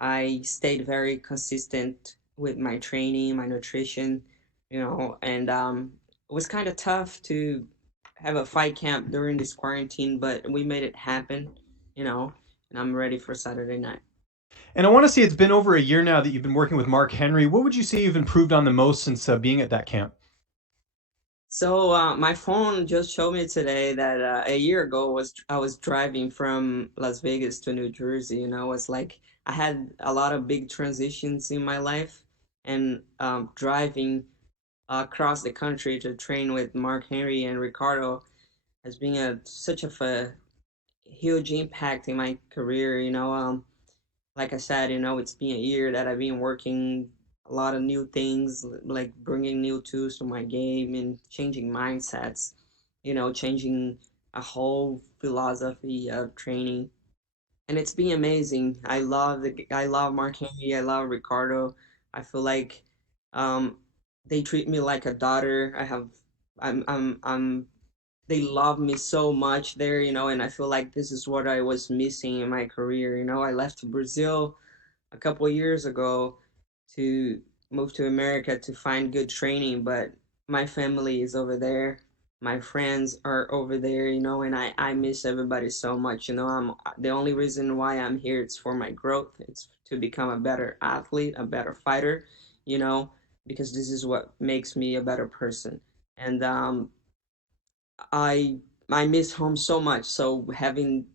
I stayed very consistent with my training, my nutrition, and it was kind of tough to have a fight camp during this quarantine, but we made it happen, you know, and I'm ready for Saturday night. And I want to say it's been over a year now that you've been working with Mark Henry. What would you say you've improved on the most since being at that camp? So my phone just showed me today that a year ago was I was driving from Las Vegas to New Jersey. It's like I had a lot of big transitions in my life, and driving across the country to train with Mark Henry and Ricardo has been such of a huge impact in my career. Like I said, it's been a year that I've been working a lot of new things, like bringing new tools to my game and changing mindsets, changing a whole philosophy of training. And it's been amazing. I love Mark Henry, I love Ricardo. I feel like um they treat me like a daughter. I'm they love me so much there, and I feel like this is what I was missing in my career. I left Brazil a couple of years ago to move to America to find good training, but my family is over there. My friends are over there, and I miss everybody so much. I'm the only reason why I'm here. It's for my growth. It's to become a better athlete, a better fighter, you know, because this is what makes me a better person. And I I miss home so much. So having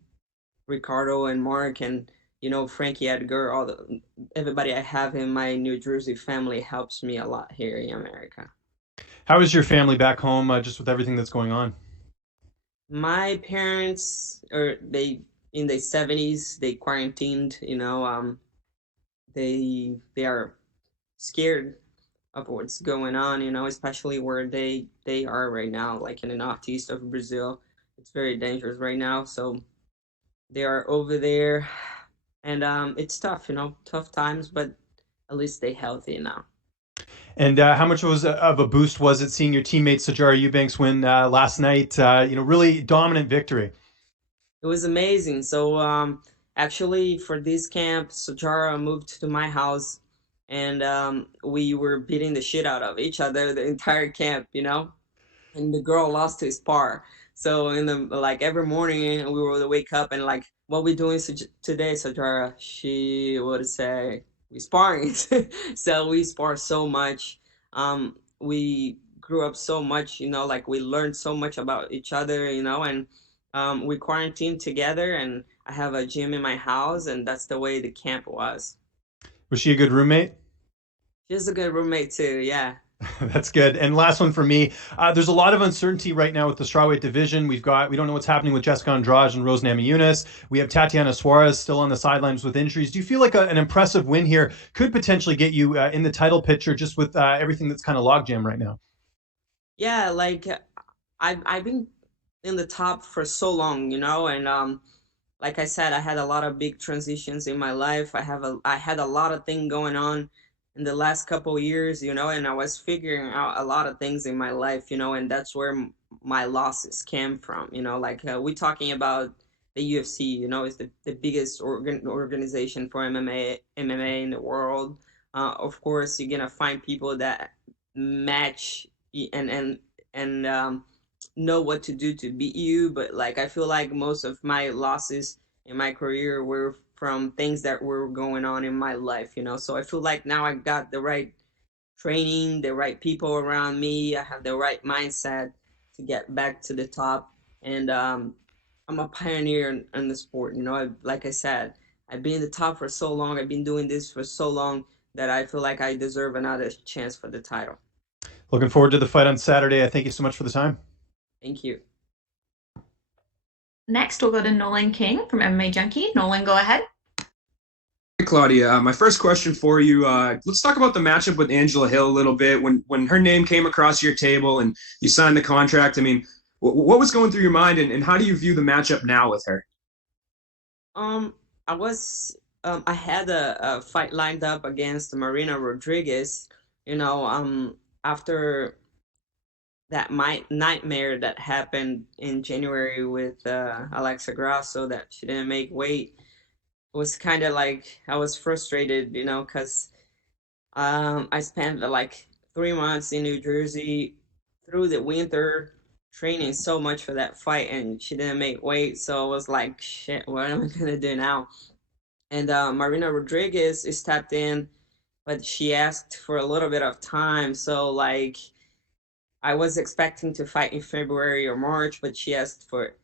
Ricardo and Mark and Frankie Edgar, everybody I have in my New Jersey family helps me a lot here in America. How is your family back home, just with everything that's going on? My parents are they in their 70s. They quarantined. They are scared of what's going on. Especially where they are right now, like in the northeast of Brazil. It's very dangerous right now. So they are over there, and it's tough. Tough times, but at least they healthy now. And how much of a boost was it seeing your teammate Sajara Eubanks win last night? Really dominant victory. It was amazing. So actually for this camp, Sajara moved to my house, and we were beating the shit out of each other the entire camp, and the girl lost his par. So in the like every morning we would wake up and like, what we doing today, Sajara? She would say we sparring. So we spar so much. We grew up so much, like we learned so much about each other, and we quarantined together. And I have a gym in my house, and that's the way the camp was. Was she a good roommate? She's a good roommate too. Yeah. That's good. And last one for me. There's a lot of uncertainty right now with the strawweight division. We don't know what's happening with Jessica Andrade and Rose Namajunas. We have Tatiana Suarez still on the sidelines with injuries. Do you feel like an impressive win here could potentially get you in the title picture, just with everything that's kind of logjam right now? Yeah, like I've been in the top for so long, and like I said, I had a lot of big transitions in my life. I had a lot of things going on in the last couple of years, and I was figuring out a lot of things in my life, and that's where my losses came from, like we talking about the UFC, is the biggest organization for MMA in the world. Of course, you're gonna find people that match and know what to do to beat you, but like I feel like most of my losses in my career were from things that were going on in my life, so I feel like now I got the right training, the right people around me, I have the right mindset to get back to the top. And I'm a pioneer in the sport, like I said, I've been in the top for so long, I've been doing this for so long, that I feel like I deserve another chance for the title. Looking forward to the fight on Saturday. I thank you so much for the time. Thank you. Next, we'll go to Nolan King from MMA Junkie. Nolan, go ahead. Hey, Claudia, my first question for you. Let's talk about the matchup with Angela Hill a little bit. When her name came across your table and you signed the contract, I mean, what was going through your mind, and how do you view the matchup now with her? Um, I was I had a fight lined up against Marina Rodriguez, after that my nightmare that happened in January with Alexa Grasso, that she didn't make weight. was kind of like I was frustrated, you know, because I spent like 3 months in New Jersey through the winter training so much for that fight, and she didn't make weight. So I was like, shit, what am I gonna do now? And Marina Rodriguez stepped in, but she asked for a little bit of time. So like I was expecting to fight in February or March, but she asked for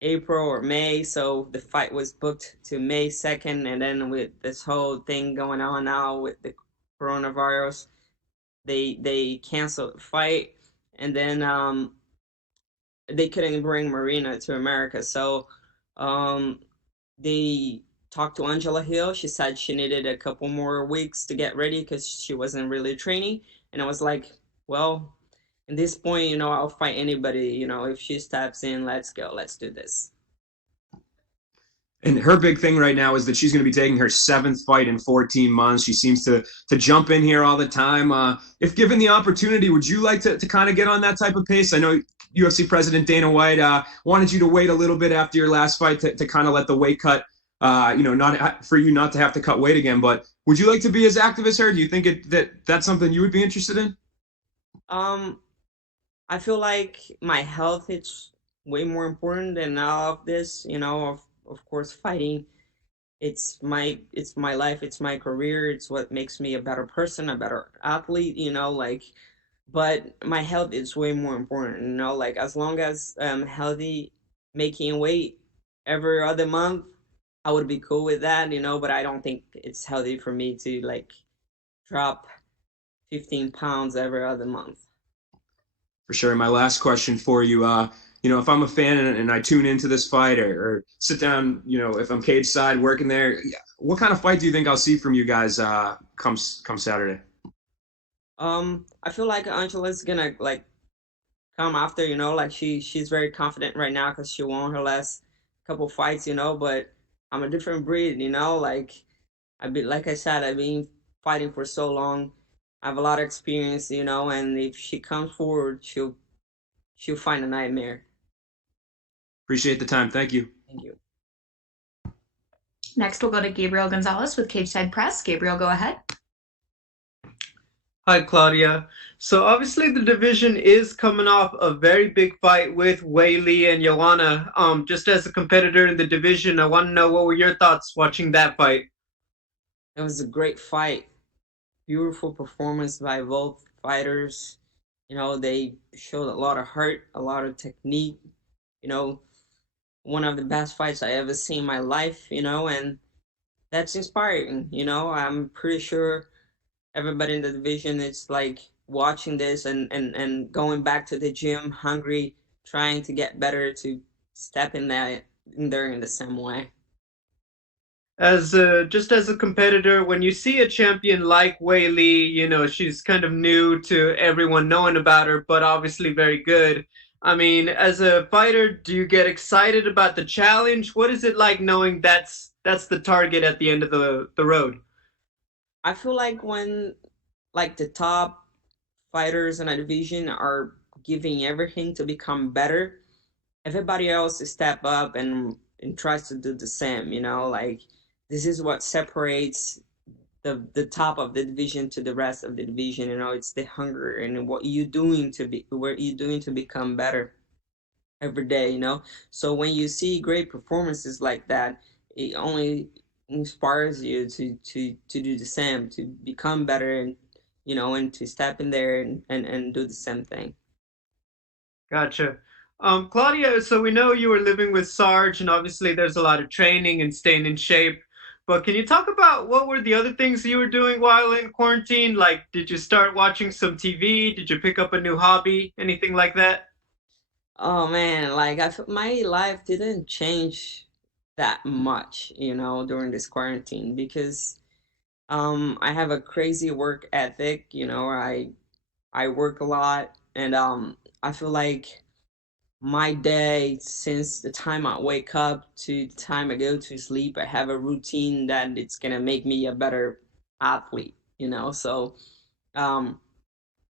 April or May. So the fight was booked to May 2nd. And then with this whole thing going on now with the coronavirus, they canceled the fight. And then they couldn't bring Marina to America. So um, they talked to Angela Hill. She said she needed a couple more weeks to get ready because she wasn't really training. And I was like, well, at this point, you know, I'll fight anybody. You know, if she steps in, let's go, let's do this. And her big thing right now is that she's going to be taking her 7th fight in 14 months. She seems to jump in here all the time. If given the opportunity, would you like to kind of get on that type of pace? I know UFC President Dana White wanted you to wait a little bit after your last fight to kind of let the weight cut, not for you not to have to cut weight again. But would you like to be as active as her? Do you think that's something you would be interested in? Um, I feel like my health is way more important than all of this. You know, of course, fighting. It's my life. It's my career. It's what makes me a better person, a better athlete. You know, like, but my health is way more important. You know, like as long as I'm healthy, making weight every other month, I would be cool with that. You know, but I don't think it's healthy for me to like drop 15 pounds every other month. For sure. My last question for you, if I'm a fan and I tune into this fight or sit down, if I'm cage side working there, what kind of fight do you think I'll see from you guys come Saturday? I feel like Angela's gonna like come after, you know, like she's very confident right now because she won her last couple fights, you know. But I'm a different breed, you know. Like like I said, I've been fighting for so long. I have a lot of experience, you know. And if she comes forward, she'll find a nightmare. Appreciate the time. Thank you. Thank you. Next, we'll go to Gabriel Gonzalez with Cage Side Press. Gabriel, go ahead. Hi, Claudia. So obviously the division is coming off a very big fight with Whaley and Joanna. Just as a competitor in the division, I want to know what were your thoughts watching that fight? It was a great fight. Beautiful performance by both fighters. You know, they showed a lot of heart, a lot of technique. You know, one of the best fights I ever seen in my life, you know, and that's inspiring, you know. I'm pretty sure everybody in the division is like watching this and going back to the gym hungry, trying to get better to step in there in the same way. Just as a competitor, when you see a champion like Whaley, she's kind of new to everyone knowing about her, but obviously very good. I mean, as a fighter, do you get excited about the challenge? What is it like knowing that's the target at the end of the road? I feel like when like the top fighters in a division are giving everything to become better, everybody else step up and tries to do the same, you know, like this is what separates the top of the division to the rest of the division. You know, it's the hunger and what you doing to become better every day, you know. So when you see great performances like that, it only inspires you to do the same, to become better, and you know, and to step in there and do the same thing. Gotcha. Claudia, so we know you were living with Sarge, and obviously there's a lot of training and staying in shape. But can you talk about what were the other things you were doing while in quarantine? Like, did you start watching some TV? Did you pick up a new hobby? Anything like that? Oh man, like my life didn't change that much, you know, during this quarantine because I have a crazy work ethic, you know. I work a lot, and I feel like my day, since the time I wake up to the time I go to sleep, I have a routine that it's gonna make me a better athlete, you know. So um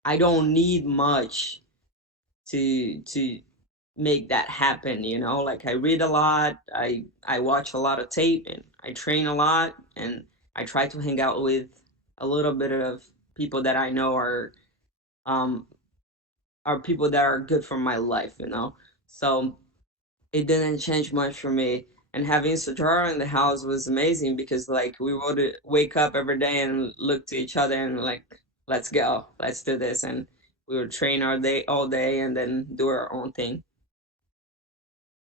I don't need much to make that happen, you know? Like I read a lot, I watch a lot of tape, and I train a lot, and I try to hang out with a little bit of people that I know um are people that are good for my life, you know? So it didn't change much for me. And having Sajara in the house was amazing because like we would wake up every day and look to each other and like, let's go, let's do this, and we would train our day all day and then do our own thing.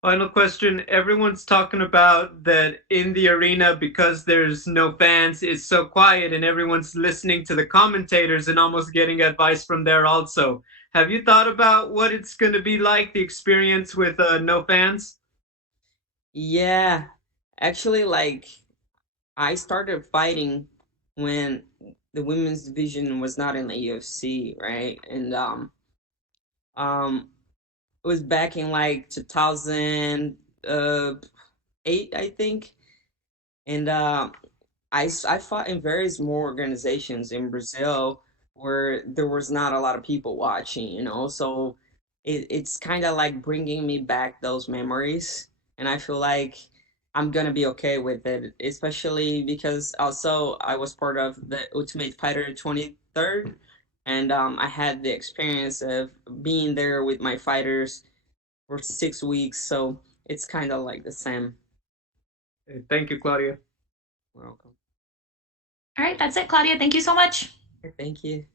Final question. Everyone's talking about that in the arena because there's no fans, it's so quiet and everyone's listening to the commentators and almost getting advice from there also. Have you thought about what it's going to be like, the experience with no fans? Yeah, actually, like I started fighting when the women's division was not in the UFC, right? And um, it was back in like 2008, I think. And I fought in various more organizations in Brazil where there was not a lot of people watching, you know. So it's kind of like bringing me back those memories, and I feel like I'm gonna be okay with it, especially because also I was part of the Ultimate Fighter 23rd, and I had the experience of being there with my fighters for 6 weeks, so it's kind of like the same. Thank you, Claudia. Welcome. All right, that's it, Claudia. Thank you so much. Thank you.